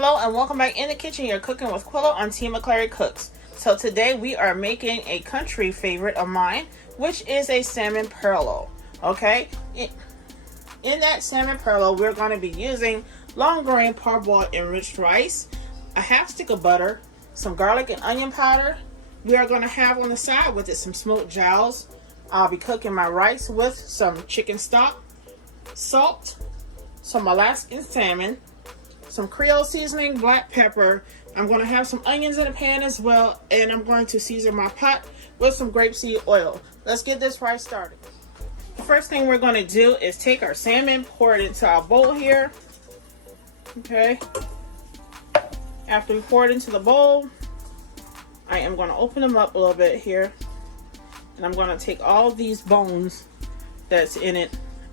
Hello and welcome back in the kitchen. You're cooking with Quillo on Team McClary Cooks. So today we are making a country favorite of mine, which is a salmon perlo. Okay, in that salmon perlo, we're going to be using long grain parboiled enriched rice, a half stick of butter, some garlic and onion powder. We are going to have on the side with it some smoked jowls. I'll be cooking my rice with some chicken stock, salt, some Alaskan salmon, some creole seasoning, black pepper. I'm going to have some onions in a pan as well, and I'm going to season my pot with some grapeseed oil. Let's get this rice started. The first thing we're going to do is take our salmon, pour it into our bowl here. Okay. After we pour it into the bowl, I am going to open them up a little bit here, and I'm going to take all these bones that's in it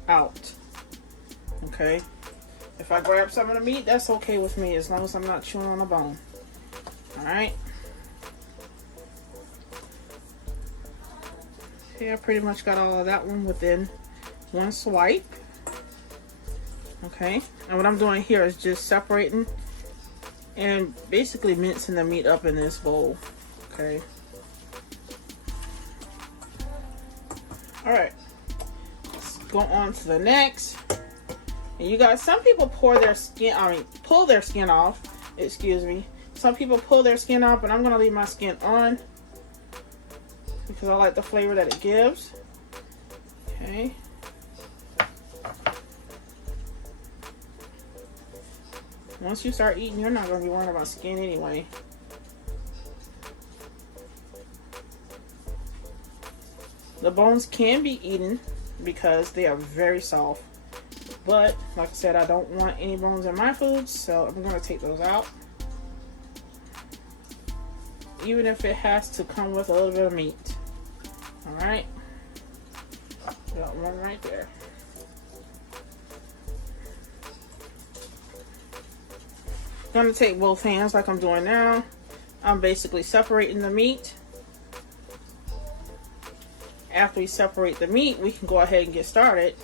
out. Okay. If I grab some of the meat, that's okay with me as long as I'm not chewing on a bone. Alright. Okay, I pretty much got all of that one within one swipe. Okay. And what I'm doing here is just separating and basically mincing the meat up in this bowl. Okay. Alright. Let's go on to the next. And you guys, some people pull their skin off, excuse me. Some people pull their skin off, but I'm going to leave my skin on because I like the flavor that it gives. Okay. Once you start eating, you're not going to be worrying about skin anyway. The bones can be eaten because they are very soft. But, like I said, I don't want any bones in my food, so I'm going to take those out. Even if it has to come with a little bit of meat. Alright. Got one right there. Going to take both hands like I'm doing now. I'm basically separating the meat. After we separate the meat, we can go ahead and get started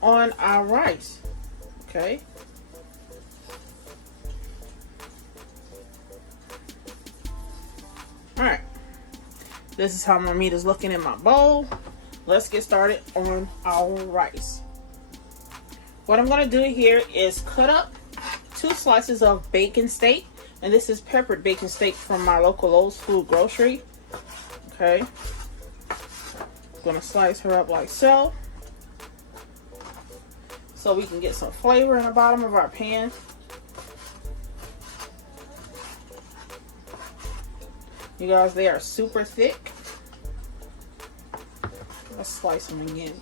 on our rice. Okay. Alright. This is how my meat is looking in my bowl. Let's get started on our rice. What I'm going to do here is cut up 2 slices of bacon steak. And this is peppered bacon steak from my local Lowe's Food Grocery. Okay. I'm going to slice her up like so, so we can get some flavor in the bottom of our pan. You guys, they are super thick. Let's slice them again.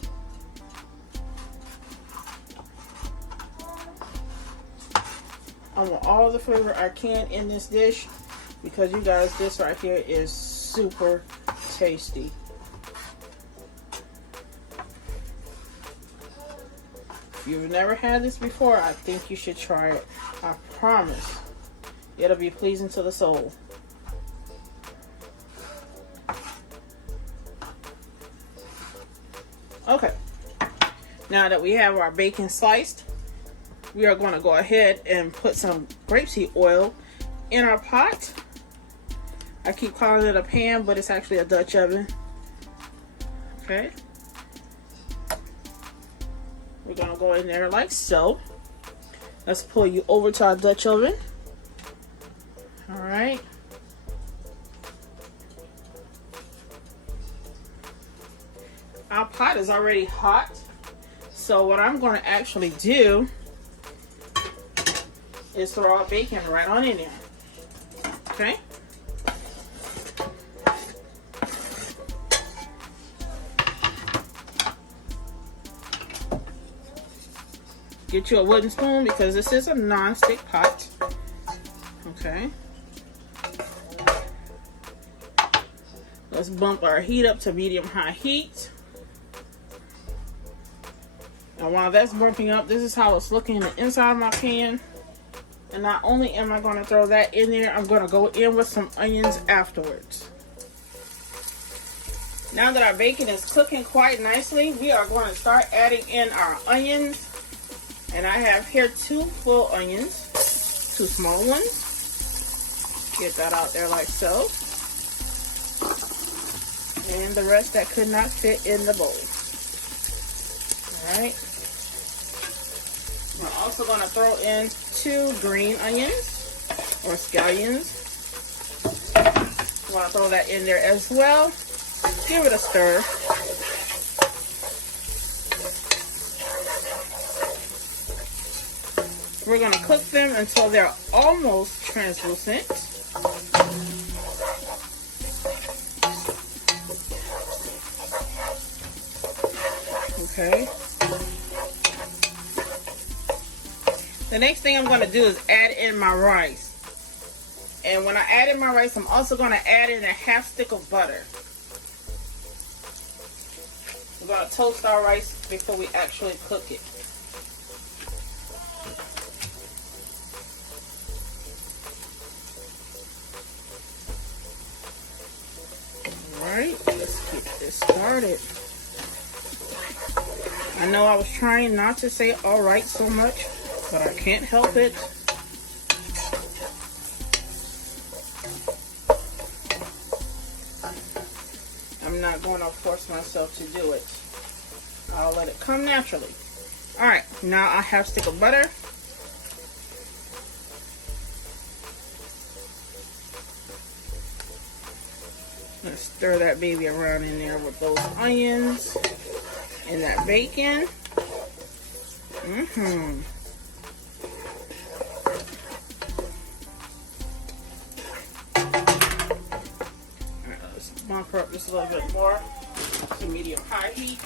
I want all the flavor I can in this dish because you guys, this right here is super tasty. If you've never had this before, I think you should try it. I promise it'll be pleasing to the soul. Okay, now that we have our bacon sliced, we are going to go ahead and put some grapeseed oil in our pot. I keep calling it a pan, but it's actually a Dutch oven. Okay. We're going to go in there like so. Let's pull you over to our Dutch oven. Alright. Our pot is already hot. So what I'm going to actually do is throw our bacon right on in there. Okay. Get you a wooden spoon because this is a non-stick pot. Okay. Let's bump our heat up to medium-high heat. And while that's bumping up, this is how it's looking in the inside of my pan. And not only am I going to throw that in there, I'm going to go in with some onions afterwards. Now that our bacon is cooking quite nicely, we are going to start adding in our onions. And I have here 2 full onions, 2 small ones. Get that out there like so. And the rest that could not fit in the bowl. Alright. We're also going to throw in 2 green onions or scallions. Want to throw that in there as well. Give it a stir. We're going to cook them until they're almost translucent. Okay. The next thing I'm going to do is add in my rice. And when I add in my rice, I'm also going to add in a 1/2 stick of butter. We're going to toast our rice before we actually cook it. Alright, let's get this started. I know I was trying not to say alright so much, but I can't help it. I'm not going to force myself to do it. I'll let it come naturally. Alright, now I have a stick of butter. Let's stir that baby around in there with those onions and that bacon. Bump her up just a little bit more to medium-high heat.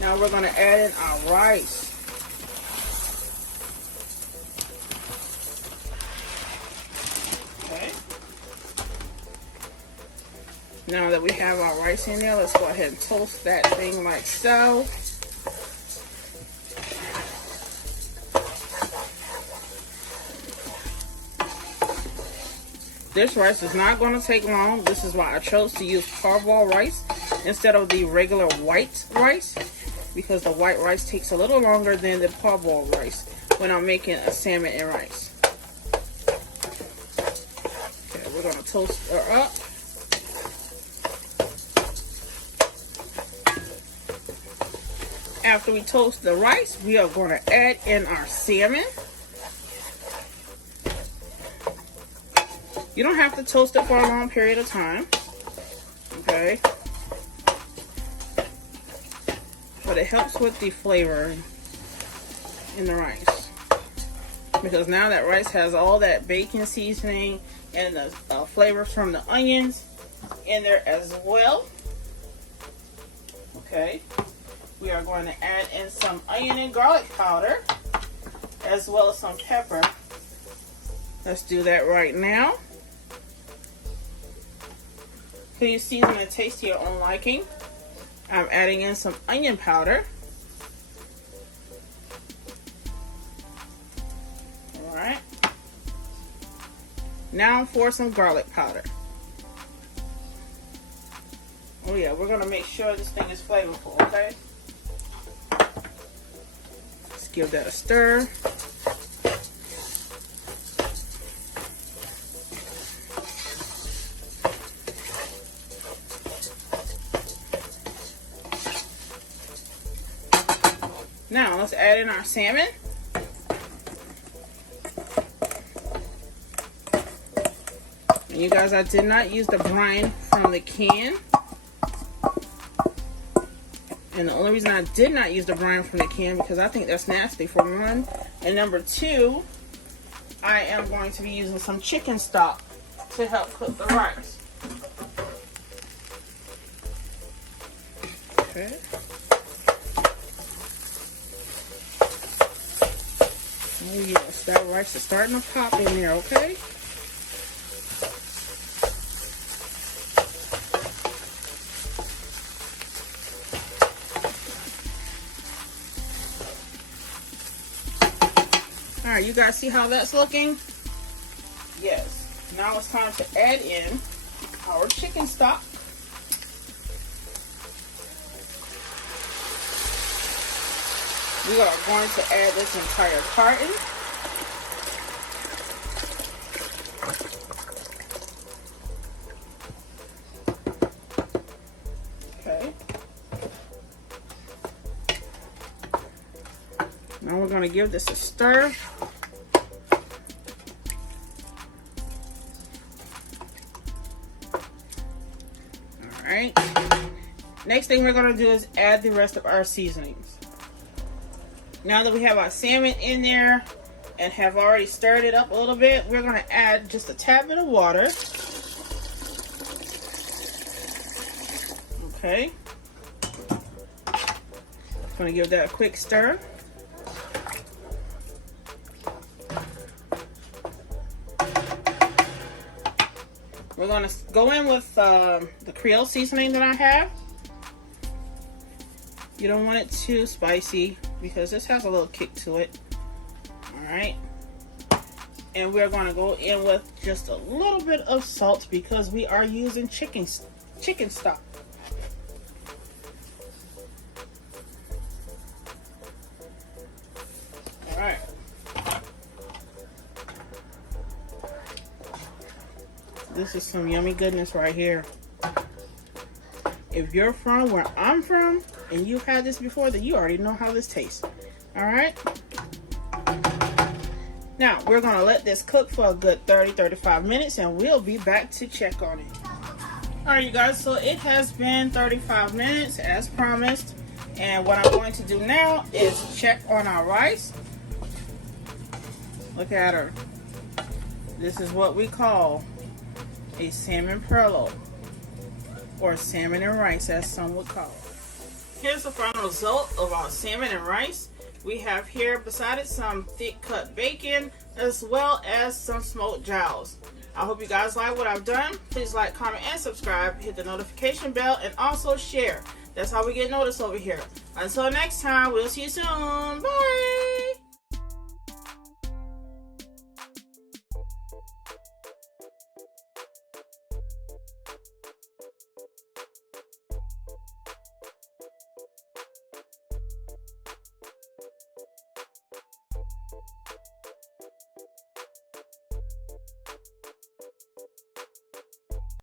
Now we're going to add in our rice. Okay. Now that we have our rice in there, let's go ahead and toast that thing like so. This rice is not going to take long. This is why I chose to use parboiled rice instead of the regular white rice, because the white rice takes a little longer than the parboiled rice when I'm making a salmon and rice. Okay, we're going to toast her up. After we toast the rice, we are going to add in our salmon. You don't have to toast it for a long period of time, okay? But it helps with the flavor in the rice. Because now that rice has all that bacon seasoning and the flavors from the onions in there as well. Okay. We are going to add in some onion and garlic powder, as well as some pepper. Let's do that right now. Please season and taste to your own liking. I'm adding in some onion powder. Alright. Now for some garlic powder. Oh yeah, we're going to make sure this thing is flavorful, okay? Let's give that a stir. Now let's add in our salmon. And you guys, I did not use the brine from the can. And the only reason I did not use the brine from the can because I think that's nasty, for one. And number two, I am going to be using some chicken stock to help cook the rice. Okay. Oh yes, that rice is starting to pop in there, okay? Alright, you guys see how that's looking? Yes. Now it's time to add in our chicken stock. We are going to add this entire carton. Now we're going to give this a stir. Alright. Next thing we're going to do is add the rest of our seasonings. Now that we have our salmon in there and have already stirred it up a little bit, we're going to add just a tad bit of water. Okay. Going to give that a quick stir. We're going to go in with the creole seasoning that I have. You don't want it too spicy because this has a little kick to it. Alright. And we're going to go in with just a little bit of salt because we are using chicken stock. Alright. This is some yummy goodness right here. If you're from where I'm from and you've had this before, then you already know how this tastes. Alright? Now, we're going to let this cook for a good 30-35 minutes and we'll be back to check on it. Alright, you guys, so it has been 35 minutes as promised. And what I'm going to do now is check on our rice. Look at her. This is what we call a salmon perlo, or salmon and rice as some would call it. Here's the final result of our salmon and rice. We have here beside it some thick cut bacon as well as some smoked jowls. I hope you guys like what I've done. Please like, comment, and subscribe. Hit the notification bell and also share. That's how we get noticed over here. Until next time, we'll see you soon. Bye!